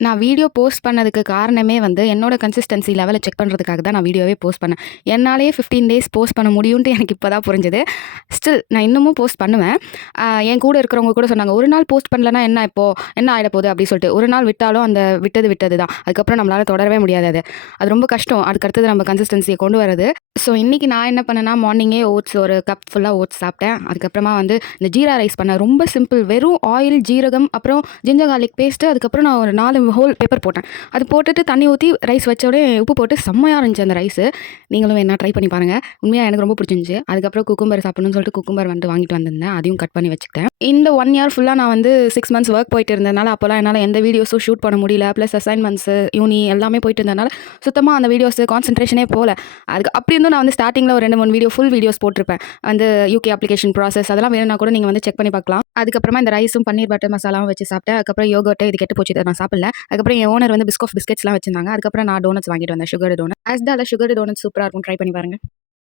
நான் video post பண்ணதுக்கு காரணமே வந்து, என்னோட கன்சிஸ்டன்சி லெவல செக் பண்றதுக்காக தான் நான் வீடியோவே போஸ்ட் பண்ணேன். என்னாலேயே 15 டேஸ் போஸ்ட் பண்ண முடியும்ன்ட்டு எனக்கு இப்ப தான் புரிஞ்சது. ஸ்டில் நான் இன்னமும் போஸ்ட் பண்ணுவேன். என் கூட இருக்கிறவங்க கூட சொன்னாங்க, "ஒரு நாள் போஸ்ட் பண்ணலன்னா என்ன இப்போ? என்ன ஆயிட போகுது?" அப்படி சொல்லிட்டு. ஒரு நாள் விட்டாலும் அந்த விட்டது விட்டது தான். அதுக்கப்புறம் நம்மளால தொடரவே முடியாது அது. அது ரொம்ப கஷ்டம். அதுக்கு அடுத்தது நம்ம கன்சிஸ்டன்சிய கொண்டு வரது. ஸோ இன்னைக்கு நான் என்ன பண்ணேன்னா, மார்னிங்கே ஓட்ஸ் ஒரு கப் ஃபுல்லா ஓட்ஸ் சாப்பிட்டேன். அதுக்கப்புறமா வந்து இந்த ஜீரா ரைஸ் பண்ணேன். ரொம்ப சிம்பிள். வெறும் ஆயில், ஜீரகம், அப்புறம் ஜிஞ்சர் கார்லிக் பேஸ்ட்டு, அதுக்கப்புறம் நான் ஒரு 4 ஹோல் பெப்பர் போட்டேன். அது போட்டுட்டு தண்ணி ஊத்தி ரைஸ் வச்ச உடனே உப்பு போட்டு செம்மையா இருந்துச்சு அந்த ரைஸு. நீங்களும் வேணா ட்ரை பண்ணி பாருங்க. உண்மையா எனக்கு ரொம்ப பிடிச்சிருந்துச்சு. அதுக்கப்புறம் குக்கும்பர் சாப்பிடணும்னு சொல்லிட்டு குக்கும்பர் வந்து வாங்கிட்டு வந்திருந்தேன். அதையும் கட் பண்ணி வச்சுக்கிட்டேன். இந்த 1 இயர் ஃபுல்லா நான் வந்து 6 மந்த்ஸ் ஒர்க் போயிட்டு இருந்ததுனால, அப்போலாம் என்னால எந்த வீடியோஸும் ஷூட் பண்ண முடியல. ப்ளஸ் அசைன்மெண்ட்ஸு, யூனி எல்லாமே போயிட்டு இருந்ததுனால, சுத்தமா அந்த வீடியோஸு கான்சன்ட்ரேஷனே போல. அதுக்கு அப்படி இருந்தும் நான் வந்து ஸ்டார்ட்டிங்கில ஒரு 2, 3 வீடியோ ஃபுல் வீடியோஸ் போட்டிருப்பேன். வந்து யூகே அப்ளிகேஷன் ப்ராசஸ் அதெல்லாம் வேணும்னா கூட நீங்க வந்து செக் பண்ணி பார்க்கலாம். அதுக்கப்புறமா இந்த ரைஸும் பன்னீர் பட்டர் மசாலாவும் வச்சு சாப்பிட்டேன். அதுக்கப்புறம் யோகர்ட் இது கெட்டு போச்சு. இத நான் சாப்பிடல. அதுக்கப்புறம் என் ஓனர் வந்து பிஸ்கட்ஸ்லாம் வச்சிருந்தாங்க. அதுக்கப்புறம் நான் டோனட்ஸ் வாங்கிட்டு வந்தேன். Sugar donut. அஸ்டால சுகர் டோனட் சூப்பரா இருக்கும். ட்ரை பண்ணி பாருங்க.